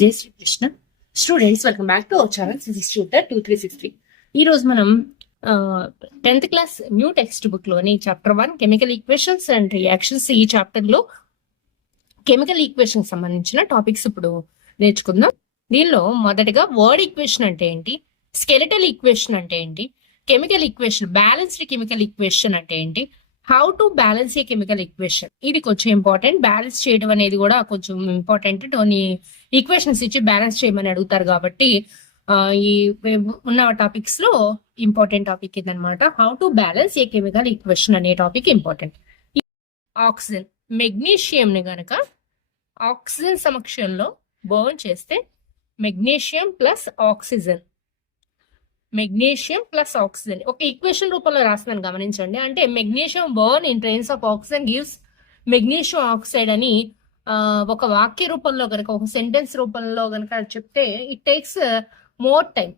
జై Srikrishna. Students, welcome back to our channel physics tutor 2363. ఈ రోజు మనం 10th class new textbook లోని chapter 1 chemical equations and reactions, ఈ చాప్టర్ లో కెమికల్ ఈక్వేషన్ సంబంధించిన టాపిక్స్ ఇప్పుడు నేర్చుకుందాం. దీనిలో మొదటగా వర్డ్ ఈక్వేషన్ అంటే ఏంటి, స్కెలిటల్ ఈక్వేషన్ అంటే ఏంటి, chemical equation balanced chemical equation అంటే ఏంటి, how to balance A chemical equation, ఇది కొంచెం ఇంపార్టెంట్. బ్యాలెన్స్ చేయడం అనేది కూడా కొంచెం ఇంపార్టెంట్. కొన్ని ఈక్వేషన్స్ ఇచ్చి బ్యాలెన్స్ చేయమని అడుగుతారు కాబట్టి ఈ ఉన్న టాపిక్స్ లో ఇంపార్టెంట్ టాపిక్ ఇదనమాట. How to balance A chemical equation అనే టాపిక్ ఇంపార్టెంట్. ఆక్సిజన్, మెగ్నీషియం ని గనక ఆక్సిజన్ సమక్షంలో బర్న్ చేస్తే magnesium plus oxygen, magnesium plus oxygen ఒక ఈక్వేషన్ రూపంలో రాస్తున్నాను, గమనించండి. అంటే magnesium burn in trains of oxygen gives magnesium oxide అని ఒక వాక్య రూపంలో గనక, ఒక సెంటెన్స్ రూపంలో గనక చెప్తే it takes more time,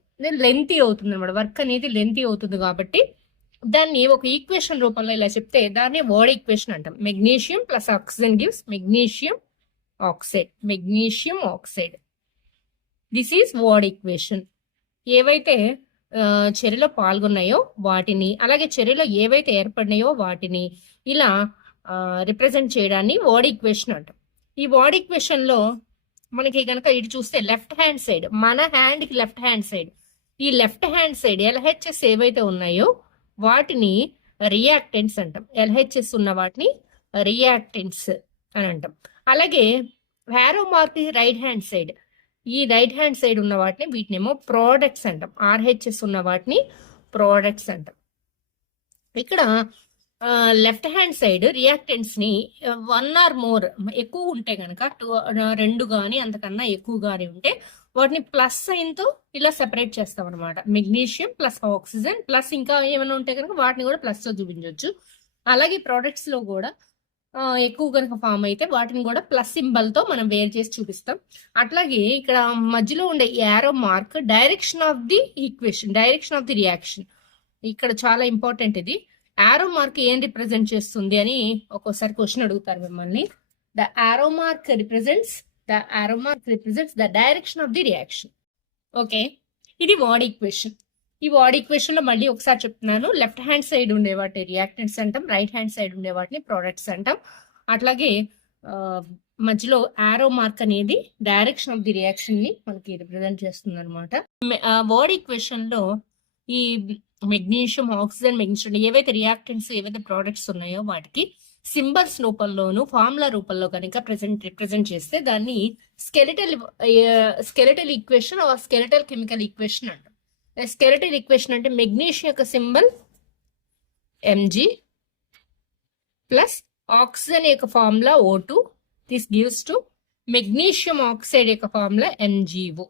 lengthy అవుతుంది అనమాట. వర్క్ అనేది లెంతీ అవుతుంది కాబట్టి దాన్ని ఒక ఈక్వేషన్ రూపంలో ఇలా చెప్తే దాన్ని వర్డ్ ఈక్వేషన్ అంటాం. Magnesium plus oxygen gives magnesium oxide, magnesium oxide. This is word equation. ఏవైతే చర్యలో పాల్గొన్నాయో వాటిని, అలాగే చర్యలో ఏవైతే ఏర్పడినాయో వాటిని ఇలా రిప్రజెంట్ చేయడాన్ని వర్డ్ ఈక్వేషన్ అంటాం. ఈ వర్డ్ ఈక్వేషన్ లో మనకి కనుక ఇటు చూస్తే లెఫ్ట్ హ్యాండ్ సైడ్, మన హ్యాండ్ కి లెఫ్ట్ హ్యాండ్ సైడ్, ఈ లెఫ్ట్ హ్యాండ్ సైడ్ ఎల్హెచ్ఎస్ ఏవైతే ఉన్నాయో వాటిని రియాక్టెంట్స్ అంటాం. ఎల్హెచ్ఎస్ ఉన్న వాటిని రియాక్టెంట్స్ అని అంటాం. అలాగే హ్యారో మార్క్ రైట్ హ్యాండ్ సైడ్, ఈ రైట్ హ్యాండ్ సైడ్ ఉన్న వాటిని వీటినేమో ప్రోడక్ట్స్ అంటాం. ఆర్హెచ్ఎస్ ఉన్న వాటిని ప్రోడక్ట్స్ అంటాం. ఇక్కడ లెఫ్ట్ హ్యాండ్ సైడ్ రియాక్టెంట్స్ ని 1 or more ఎక్కువ ఉంటే కనుక, 2 కానీ అంతకన్నా ఎక్కువ కానీ ఉంటే వాటిని ప్లస్ సైన్ తో ఇలా సెపరేట్ చేస్తాం అనమాట. మెగ్నీషియం ప్లస్ ఆక్సిజన్ ప్లస్ ఇంకా ఏమైనా ఉంటే కనుక వాటిని కూడా ప్లస్ తో చూపించవచ్చు. అలాగే ప్రోడక్ట్స్ లో కూడా ఎక్కువ కనుక ఫామ్ అయితే వాటిని కూడా ప్లస్ సింబల్ తో మనం వేరు చేసి చూపిస్తాం. అట్లాగే ఇక్కడ మధ్యలో ఉండే arrow mark direction of the equation, direction of the reaction. ఇక్కడ చాలా ఇంపార్టెంట్ ఇది. యారో మార్క్ ఏం రిప్రజెంట్ చేస్తుంది అని ఒక్కోసారి క్వశ్చన్ అడుగుతారు మిమ్మల్ని. The arrow mark represents the direction of the reaction. Okay, ఇది వర్డ్ ఈక్వేషన్. ఈ వర్డ్ ఈక్వేషన్ లో మళ్ళీ ఒకసారి చెప్తున్నాను. లెఫ్ట్ హ్యాండ్ సైడ్ ఉండే వాటి రియాక్టెంట్స్ అంటాం, రైట్ హ్యాండ్ సైడ్ ఉండే వాటిని ప్రోడక్ట్స్ అంటాం. అట్లాగే మధ్యలో యారో మార్క్ అనేది డైరెక్షన్ ఆఫ్ ది రియాక్షన్ ని మనకి రిప్రజెంట్ చేస్తుంది అనమాట. వర్డ్ ఈక్వేషన్ లో ఈ మెగ్నీషియం, ఆక్సిజన్, మెగ్నీషియం ఏవైతే రియాక్టెంట్స్, ఏవైతే ప్రోడక్ట్స్ ఉన్నాయో వాటికి సింబల్స్ రూపంలోను ఫార్ములా రూపంలో కనుక రిప్రజెంట్ చేస్తే దాన్ని skeletal equation or skeletal chemical equation అంటాం. స్కెలిటల్ ఈక్వేషన్ అంటే మెగ్నీషియం యొక్క సింబల్ Mg ప్లస్ ఆక్సిజన్ యొక్క formula O2, this gives to magnesium oxide యొక్క ఫార్ములా MgO.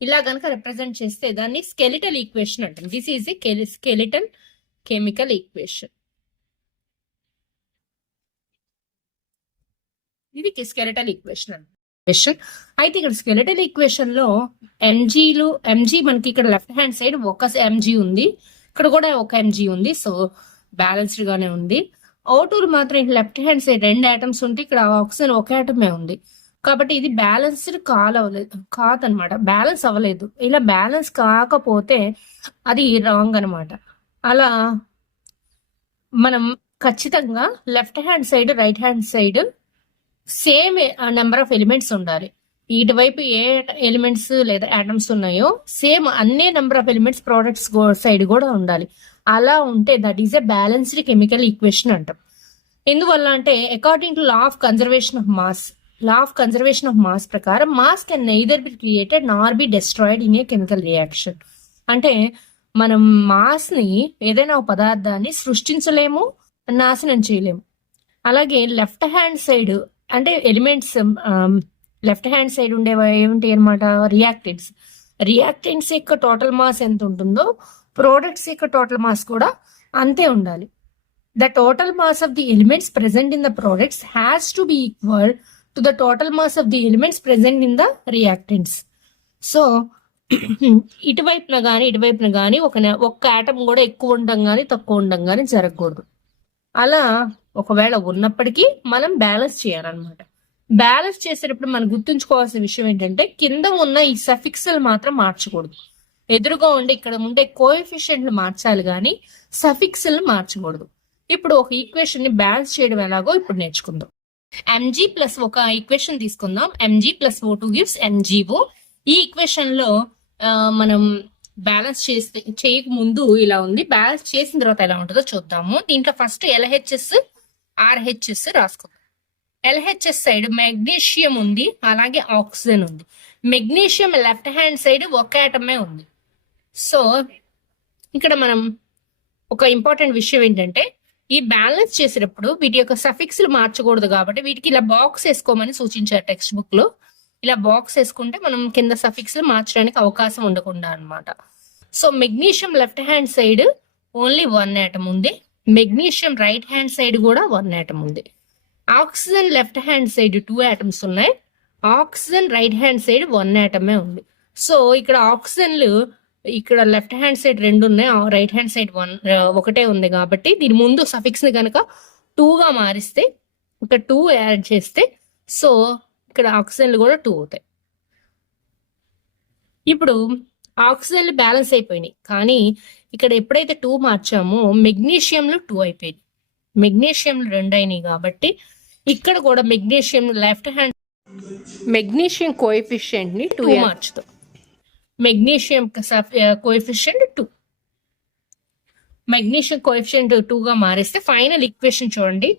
ఇలా కనుక రిప్రజెంట్ చేస్తే దాన్ని స్కెలిటల్ ఈక్వేషన్ అంటాం. This is a skeletal chemical equation. ఇది స్కెలిటల్ ఈక్వేషన్ అంటాం. అయితే ఇక్కడ స్కెలిటల్ ఈక్వేషన్ లో ఎంజీ మనకి ఇక్కడ లెఫ్ట్ హ్యాండ్ సైడ్ ఒక ఎంజీ ఉంది, ఇక్కడ కూడా ఒక ఎంజీ ఉంది, సో బ్యాలెన్స్డ్ గానే ఉంది. O2 మాత్రం లెఫ్ట్ హ్యాండ్ సైడ్ 2 ఆటమ్స్ ఉంటే ఇక్కడ ఆక్సిజన్ ఒక ఆటమే ఉంది, కాబట్టి ఇది బ్యాలెన్స్డ్ కాదనమాట, బ్యాలెన్స్ అవ్వలేదు. ఇలా బ్యాలెన్స్ కాకపోతే అది రాంగ్ అనమాట. అలా మనం ఖచ్చితంగా left hand side, right hand side same number of elements ఉండాలి. ఇటువైపు ఏ ఎలిమెంట్స్ లేదా ఆటమ్స్ ఉన్నాయో సేమ్ అన్నే number of elements products side కూడా ఉండాలి. అలా ఉంటే that is a balanced chemical equation అంటాం. ఎందువల్ల అంటే according to law of conservation of mass ప్రకారం mass can neither be created nor be destroyed in a chemical reaction. అంటే మనం మాస్ ని, ఏదైనా ఒక పదార్థాన్ని సృష్టించలేము, నాశనం చేయలేము. అలాగే లెఫ్ట్ హ్యాండ్ సైడ్ అంటే ఎలిమెంట్స్, లెఫ్ట్ హ్యాండ్ సైడ్ ఉండేవి ఏమిటి అనమాట, రియాక్టెంట్స్ యొక్క టోటల్ మాస్ ఎంత ఉంటుందో ప్రోడక్ట్స్ యొక్క టోటల్ మాస్ కూడా అంతే ఉండాలి. The total mass of the elements present in the products has to be equal to the total mass of the elements present in the reactants. So ఇటువైపున కానీ ఒక్క atom కూడా ఎక్కువ ఉండడం కానీ తక్కువ ఉండడం కానీ జరగకూడదు. అలా ఒకవేళ ఉన్నప్పటికీ మనం బ్యాలెన్స్ చేయాలన్నమాట. బ్యాలెన్స్ చేసేటప్పుడు మనం గుర్తుంచుకోవాల్సిన విషయం ఏంటంటే కింద ఉన్న ఈ సఫిక్స్లు మాత్రం మార్చకూడదు. ఎదురుగా ఉండే ఇక్కడ ఉండే కోఎఫిషియెంట్లు మార్చాలి కానీ సఫిక్స్లు మార్చకూడదు. ఇప్పుడు ఒక ఈక్వేషన్ ని బ్యాలెన్స్ చేయడం ఎలాగో ఇప్పుడు నేర్చుకుందాం. mg ప్లస్ ఒక ఈక్వేషన్ తీసుకుందాం. mg plus O2 gives mgO. ఈ ఈక్వేషన్ లో మనం బ్యాలెన్స్ చేయక ముందు ఇలా ఉంది, బ్యాలెన్స్ చేసిన తర్వాత ఎలా ఉంటుందో చూద్దాము. దీంట్లో first LHS RHS రాసుకుందాం. LHS side magnesium ఉంది, అలాగే ఆక్సిజన్ ఉంది. మెగ్నీషియం లెఫ్ట్ హ్యాండ్ సైడ్ ఒక ఆటమే ఉంది. సో ఇక్కడ మనం ఒక ఇంపార్టెంట్ విషయం ఏంటంటే ఈ బ్యాలెన్స్ చేసేటప్పుడు వీటి యొక్క సఫిక్స్లు మార్చకూడదు కాబట్టి వీటికి ఇలా బాక్స్ వేసుకోమని సూచించారు టెక్స్ట్ బుక్ లో. ఇలా బాక్స్ వేసుకుంటే మనం కింద సఫిక్స్లు మార్చడానికి అవకాశం ఉండకుండా అన్నమాట. So magnesium left hand side only 1 atom ఉంది, మెగ్నీషియం రైట్ హ్యాండ్ సైడ్ కూడా 1 ఆటమ్ ఉంది. Oxygen left hand side 2 atoms ఉన్నాయి, ఆక్సిజన్ రైట్ హ్యాండ్ సైడ్ 1 ఆటమే ఉంది. సో ఇక్కడ ఆక్సిజన్లు ఇక్కడ లెఫ్ట్ హ్యాండ్ సైడ్ 2 ఉన్నాయి, రైట్ హ్యాండ్ సైడ్ 1 ఉంది కాబట్టి దీని ముందు సఫిక్స్ ని కనుక 2 గా మారిస్తే ఇక్కడ 2 యాడ్ చేస్తే సో ఇక్కడ ఆక్సిజన్లు కూడా 2 అవుతాయి. ఇప్పుడు ఆక్సిజన్లు బ్యాలెన్స్ అయిపోయినాయి, కానీ ఇక్కడ ఎప్పుడైతే 2 మార్చామో మెగ్నీషియంలు 2 అయిపోయింది, మెగ్నీషియంలు 2 అయినాయి కాబట్టి ఇక్కడ కూడా magnesium left hand magnesium coefficient ని 2 మార్చుతాం. మెగ్నీషియం కోఎఫిషియంట్ 2, మెగ్నీషియం కోఎఫిషియంట్ 2 గా మారిస్తే ఫైనల్ ఈక్వేషన్ చూడండి.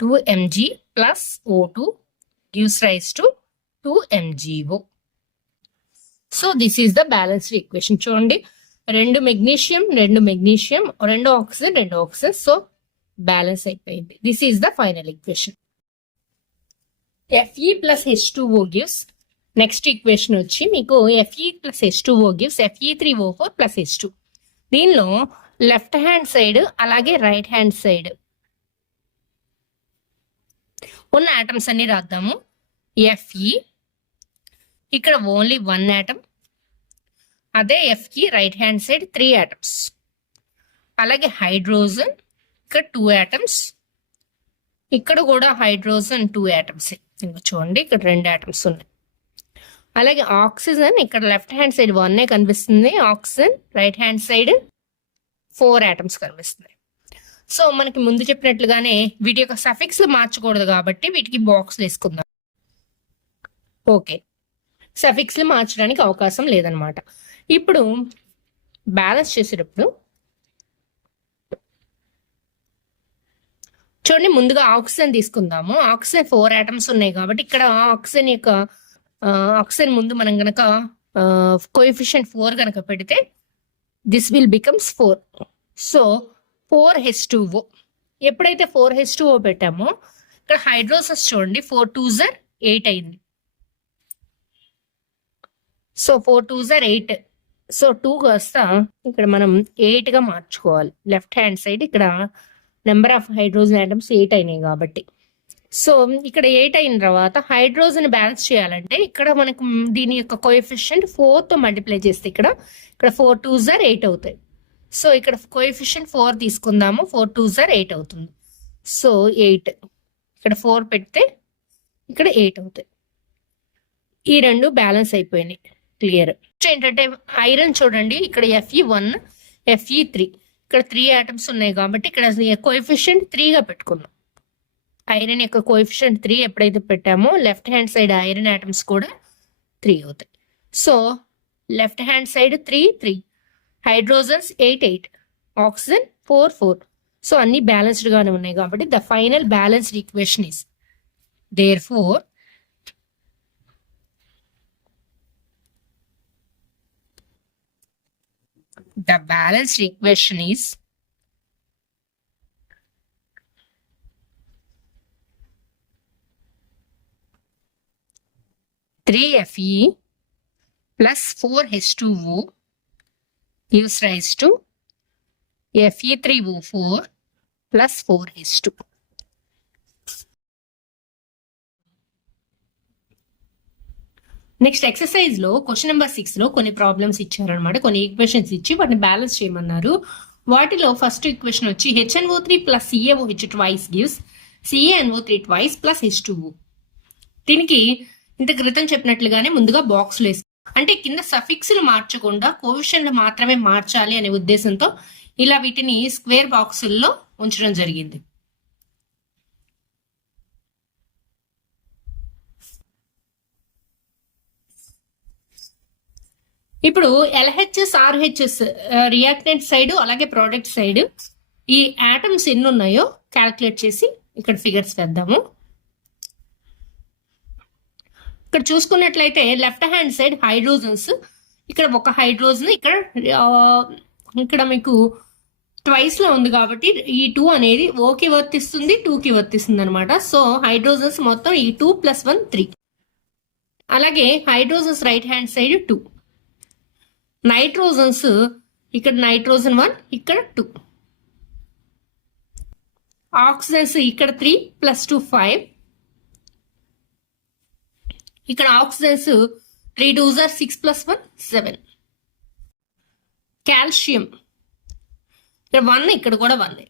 2mg plus O2 gives rise to 2mgO. So this is the balanced equation. చూడండి, 2 మెగ్నీషియం 2 ఆక్సిజన్. సో బ్యాలెన్స్ అయిపోయింది. This is the final equation. Fe plus H2O gives, next equation వచ్చి మీకు Fe plus H2O gives Fe3O4 plus H2. దీనిలో left hand side అలాగే right hand side ఉన్న atoms అన్ని రాద్దాము. Fe ఇక్కడ only 1 atom, అదే F కి రైట్ హ్యాండ్ సైడ్ 3 ఆటమ్స్. అలాగే హైడ్రోజన్ ఇక్కడ 2 ఆటమ్స్, ఇక్కడ కూడా హైడ్రోజన్ 2 ఆటమ్స్. ఇంకా చూడండి ఇక్కడ 2 ఆటమ్స్ ఉన్నాయి. అలాగే ఆక్సిజన్ ఇక్కడ లెఫ్ట్ హ్యాండ్ సైడ్ 1 కనిపిస్తుంది, oxygen right hand side 4 atoms కనిపిస్తున్నాయి. సో మనకి ముందు చెప్పినట్లుగానే వీటి యొక్క సఫిక్స్ మార్చకూడదు కాబట్టి వీటికి బాక్స్ వేసుకుందాం. ఓకే, సఫిక్స్ మార్చడానికి అవకాశం లేదనమాట. ఇప్పుడు బ్యాలెన్స్ చేసేటప్పుడు చూడండి, ముందుగా ఆక్సిజన్ తీసుకుందాము. ఆక్సిజన్ 4 ఆటమ్స్ ఉన్నాయి కాబట్టి ఇక్కడ ఆక్సిజన్ ముందు మనం గనక కోఎఫిషియంట్ 4 కనుక పెడితే this will becomes 4. So 4H2O. ఎప్పుడైతే 4H2O పెట్టామో ఇక్కడ హైడ్రోసస్ చూడండి 4 2s 8 అయింది. So 4 2s 8. సో 2 కాస్త ఇక్కడ మనం 8 గా మార్చుకోవాలి. లెఫ్ట్ హ్యాండ్ సైడ్ ఇక్కడ నెంబర్ ఆఫ్ హైడ్రోజన్ ఆటమ్స్ 8 అయినాయి కాబట్టి. సో ఇక్కడ 8 అయిన తర్వాత హైడ్రోజన్ బ్యాలెన్స్ చేయాలంటే ఇక్కడ మనకు దీని యొక్క కోఎఫిషియంట్ 4 తో మల్టిప్లై చేస్తే ఇక్కడ 4 2s 8 అవుతాయి. సో ఇక్కడ కోఎఫిషియంట్ 4 తీసుకుందాము, 4 2s 8 అవుతుంది. సో 8 ఇక్కడ 4 పెడితే ఇక్కడ 8 అవుతాయి. ఈ 2 బ్యాలెన్స్ అయిపోయినాయి. క్లియర్. ఏంటంటే ఐరన్ చూడండి, ఇక్కడ Fe1 Fe3 ఇక్కడ 3 ఆటమ్స్ ఉన్నాయి కాబట్టి ఇక్కడ కోఎఫిషియంట్ 3 గా పెట్టుకుందాం. ఐరన్ యొక్క కోఎఫిషియంట్ 3 ఎప్పుడైతే పెట్టామో left hand side iron atoms కూడా 3 అవుతాయి. So left hand side 3 hydrogens 8 oxygen 4. So అన్ని బ్యాలెన్స్డ్ గానే ఉన్నాయి కాబట్టి the final balanced equation is therefore the balanced equation is (3Fe plus 4H2O gives rise to Fe3O4 plus 4H2). Next exercise లో question number 6 లో కొన్ని problems ఇచ్చారనమాట, కొన్ని equations ఇచ్చి వాటిని బ్యాలెన్స్ చేయమన్నారు. వాటిలో ఫస్ట్ ఈక్వేషన్ వచ్చి HNO3 plus CaOH twice gives CaNO3 twice plus H2O. దీనికి ఇంత క్రితం చెప్పినట్లుగానే ముందుగా బాక్స్లు వేసి అంటే కింద సఫిక్స్లు మార్చకుండా కోవిషన్లు మాత్రమే మార్చాలి అనే ఉద్దేశంతో ఇలా వీటిని స్క్వేర్ బాక్సుల్లో ఉంచడం జరిగింది. ఇప్పుడు LHS RHS రియాక్టెంట్ సైడ్ అలాగే ప్రోడక్ట్ సైడ్ ఈ ఆటమ్స్ ఎన్ని ఉన్నాయో క్యాల్కులేట్ చేసి ఇక్కడ ఫిగర్స్ వేద్దాము. ఇక్కడ చూసుకున్నట్లయితే లెఫ్ట్ హ్యాండ్ సైడ్ హైడ్రోజన్స్, ఇక్కడ ఒక హైడ్రోజన్ ఇక్కడ మీకు ట్వైస్ లో ఉంది కాబట్టి ఈ 2 అనేది ఓకి వర్తిస్తుంది 2కి వర్తిస్తుంది అనమాట. సో హైడ్రోజన్స్ మొత్తం ఈ 2 + 1 3. అలాగే hydrogens right hand side 2, nitrogens ఇక్కడ నైట్రోజన్ 1 ఇక్కడ 2, ఆక్సిజన్స్ ఇక్కడ 3 + 2 5, ఇక్కడ ఆక్సిజన్స్ 3 2s are 6 + 1 7. కాల్షియం ఇక్కడ 1 ఇక్కడ కూడా 1.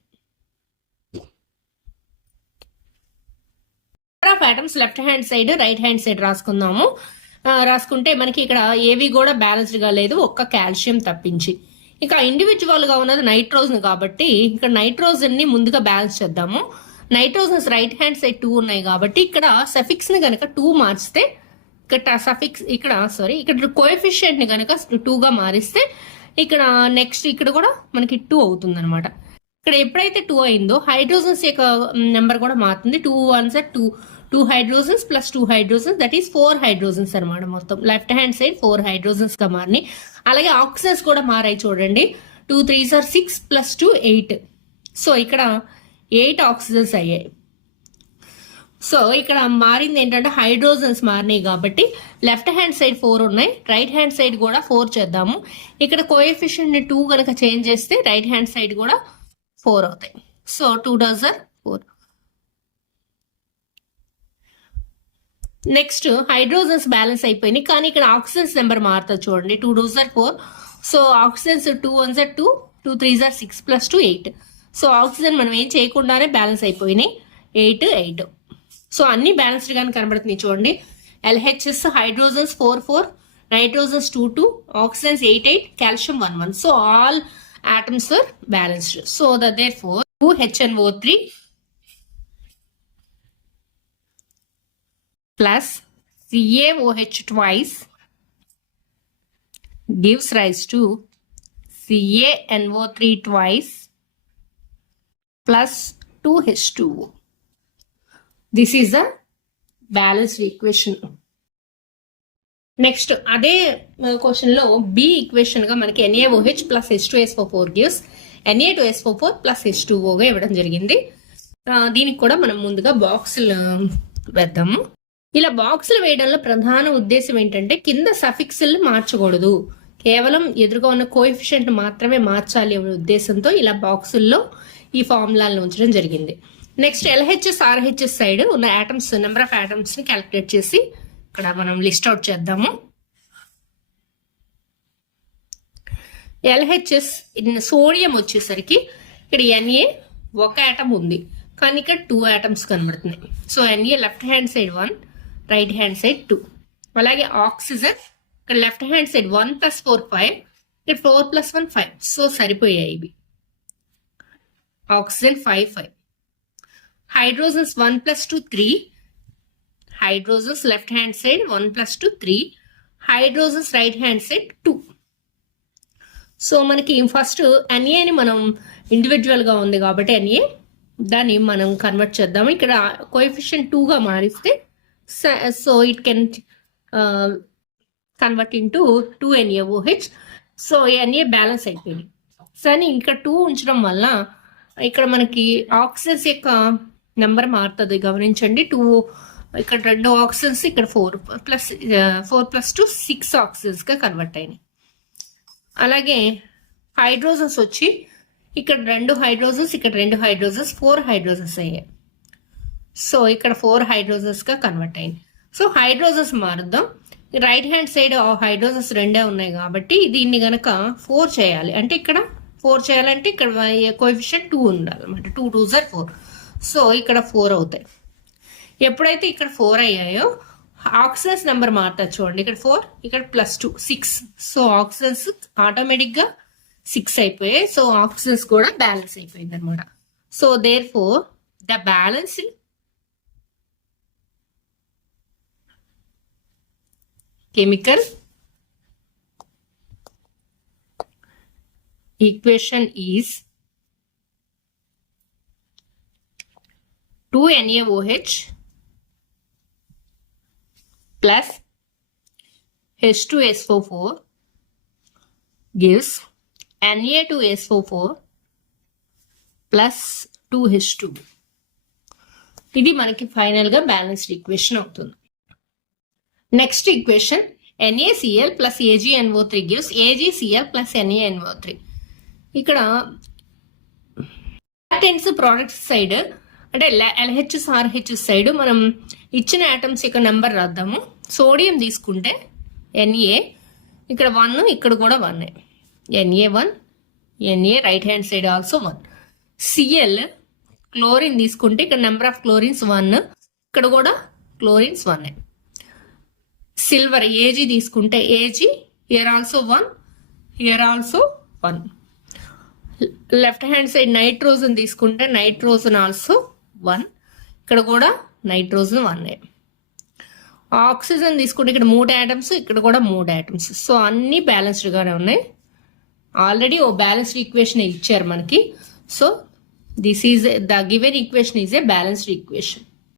Of atoms left hand side right hand side రాసుకుందాము. రాసుకుంటే మనకి ఇక్కడ ఏవి కూడా బ్యాలెన్స్డ్ గా లేదు, ఒక్క కాల్షియం తప్పించి. ఇంకా ఇండివిజువల్ గా ఉన్నది నైట్రోజన్ కాబట్టి ఇక్కడ నైట్రోజన్ ని ముందుగా బ్యాలెన్స్ చేద్దాము. నైట్రోజన్స్ రైట్ హ్యాండ్ సైడ్ 2 ఉన్నాయి కాబట్టి ఇక్కడ సఫిక్స్ ని కనుక 2 మార్చితే ఇక్కడ సఫిక్స్ ఇక్కడ కోఎఫిషియంట్ ని కనుక 2 గా మారిస్తే ఇక్కడ నెక్స్ట్ ఇక్కడ కూడా మనకి 2 అవుతుంది అనమాట. ఇక్కడ ఎప్పుడైతే 2 అయిందో హైడ్రోజన్స్ యొక్క నెంబర్ కూడా మారుతుంది. 2 1s are 2 hydrogens plus 2 hydrogens that is 4 hydrogens అనమాట. మొత్తం లెఫ్ట్ హ్యాండ్ సైడ్ 4 హైడ్రోజన్స్ గా మారినాయి. అలాగే ఆక్సిజన్స్ కూడా మారాయి చూడండి. 2 3s are 6 + 2 8. సో ఇక్కడ 8 ఆక్సిజన్స్ అయ్యాయి. సో ఇక్కడ మారింది ఏంటంటే హైడ్రోజన్స్ మారినాయి కాబట్టి లెఫ్ట్ హ్యాండ్ సైడ్ 4 ఉన్నాయి, రైట్ హ్యాండ్ సైడ్ కూడా 4 చేద్దాము. ఇక్కడ కోఎఫిషియంట్ ని 2 కనుక చేంజ్ చేస్తే రైట్ హ్యాండ్ సైడ్ కూడా 4 అవుతాయి. So 2 2s are 4. Next hydrogens balance అయిపోయినాయి కానీ ఇక్కడ ఆక్సిజన్స్ నెంబర్ మారుతుంది చూడండి. 2 2s are 4. So oxygens 2 1s are 2, 2 3s are 6 + 2 8. So oxygen మనం ఏం చేయకుండానే బ్యాలెన్స్ అయిపోయినాయి 8 8. సో అన్ని బ్యాలెన్స్డ్ గానే కనబడుతుంది చూడండి. LHS hydrogens 4 4, nitrogens 2 2, oxygens 8 8, calcium 1 1. So all atoms are balanced. So that therefore 2HNO3 plus CaOH twice gives rise to CaNO3 twice plus 2H2O. This is a balanced equation. Next అదే question లో B equation గా మనకి NaOH plus H2SO4 gives Na2SO4 plus H2O గా ఇవ్వడం జరిగింది. దీనికి కూడా మనం ముందుగా బాక్సులు వేద్దాము. ఇలా బాక్సులు వేయడంలో ప్రధాన ఉద్దేశం ఏంటంటే కింద సఫిక్స్లు మార్చకూడదు, కేవలం ఎదురుగా ఉన్న కోఎఫిషియంట్ మాత్రమే మార్చాలి అనే ఉద్దేశంతో ఇలా బాక్సుల్లో ఈ ఫార్ములాలను ఉంచడం జరిగింది. నెక్స్ట్ LHS RHS సైడ్ ఉన్న ఆటమ్స్ నెంబర్ ఆఫ్ ఆటమ్స్ ని క్యాలిక్యులేట్ చేసి ఇక్కడ మనం లిస్ట్ అవుట్ చేద్దాము. LHS సోడియం వచ్చేసరికి ఇక్కడ Na ఒక ఆటమ్ ఉంది కానీ ఇక్కడ 2 ఆటమ్స్ కనబడుతున్నాయి. So Na left hand side 1, right hand side 2. అలాగే ఆక్సిజన్ ఇక్కడ లెఫ్ట్ హ్యాండ్ సైడ్ 1 + 4 5, ఇక్కడ 4 + 1 5. సో సరిపోయాయి ఇవి. Oxygen 5 5. Hydrogens 1 + 2 3, hydrogens left hand side 1 + 2 3, hydrogens right hand side 2. So మనకి ఫస్ట్ Na ని మనం ఇండివిజువల్ గా ఉంది కాబట్టి Na దాన్ని మనం కన్వర్ట్ చేద్దాము. ఇక్కడ కోఎఫిషియంట్ 2 గా మారిస్తే so it can convert into 2 NaOH. So Na balance అయిపోయింది. కానీ ఇంకా 2 ఉంచడం వల్ల ఇక్కడ మనకి ఆక్సిజన్స్ యొక్క నెంబర్ మారుతుంది గమనించండి. 2 ఇక్కడ 2 ఆక్సిజన్స్ ఇక్కడ 4 + 2 6 ఆక్సిజన్స్ గా కన్వర్ట్ అయినాయి. అలాగే హైడ్రోజన్స్ వచ్చి ఇక్కడ 2 హైడ్రోజన్స్ ఇక్కడ 2 హైడ్రోజన్స్ 4 హైడ్రోజన్స్ అయ్యాయి. సో ఇక్కడ 4 హైడ్రోజన్స్ గా కన్వర్ట్ అయింది. సో హైడ్రోజన్స్ మారుద్దాం. రైట్ హ్యాండ్ సైడ్ హైడ్రోజన్స్ 2 ఉన్నాయి కాబట్టి దీన్ని గనక 4 చేయాలి అంటే ఇక్కడ 4 చేయాలంటే ఇక్కడ కోఎఫిషియంట్ 2 ఉండాలన్నమాట. 2 2s are 4. సో ఇక్కడ 4 అవుతాయి. ఎప్పుడైతే ఇక్కడ 4 అయ్యాయో ఆక్సిజన్స్ నెంబర్ మారుతుంది చూడండి. ఇక్కడ 4, ఇక్కడ +2 6. సో ఆక్సిజన్స్ ఆటోమేటిక్ గా 6 అయిపోయాయి. సో ఆక్సిజన్స్ కూడా బ్యాలెన్స్ అయిపోయింది అనమాట. So therefore the balance chemical equation is 2NaOH plus H2SO4 gives Na2SO4 plus 2H2. ఇది మనకి ఫైనల్ గా బ్యాలెన్స్డ్ ఈక్వేషన్ అవుతుంది. Next equation NaCl plus AgNO3 gives AgCl plus NaNO3. ఇక్కడ ప్రోడక్ట్స్ సైడ్ అంటే LHS RH side మనం ఇచ్చిన atoms యొక్క number రాద్దాము. Sodium తీసుకుంటే Na, ఇక్కడ 1, ఇక్కడ కూడా 1, Na1, Na right hand side also 1. Cl chlorine తీసుకుంటే ఇక్కడ నెంబర్ ఆఫ్ క్లోరిన్స్ 1, ఇక్కడ కూడా క్లోరిన్స్ 1. సిల్వర్ Ag తీసుకుంటే Ag here also 1, here also 1. Left hand side nitrogen తీసుకుంటే నైట్రోజన్ ఆల్సో 1, ఇక్కడ కూడా నైట్రోజన్ 1. ఆక్సిజన్ తీసుకుంటే ఇక్కడ 3 ఆటమ్స్, ఇక్కడ కూడా 3 ఆటమ్స్. సో అన్ని బ్యాలెన్స్డ్ గానే ఉన్నాయి. ఆల్రెడీ ఓ బ్యాలెన్స్డ్ ఈక్వేషన్ ఇచ్చారు మనకి. So this is the given equation is a balanced equation.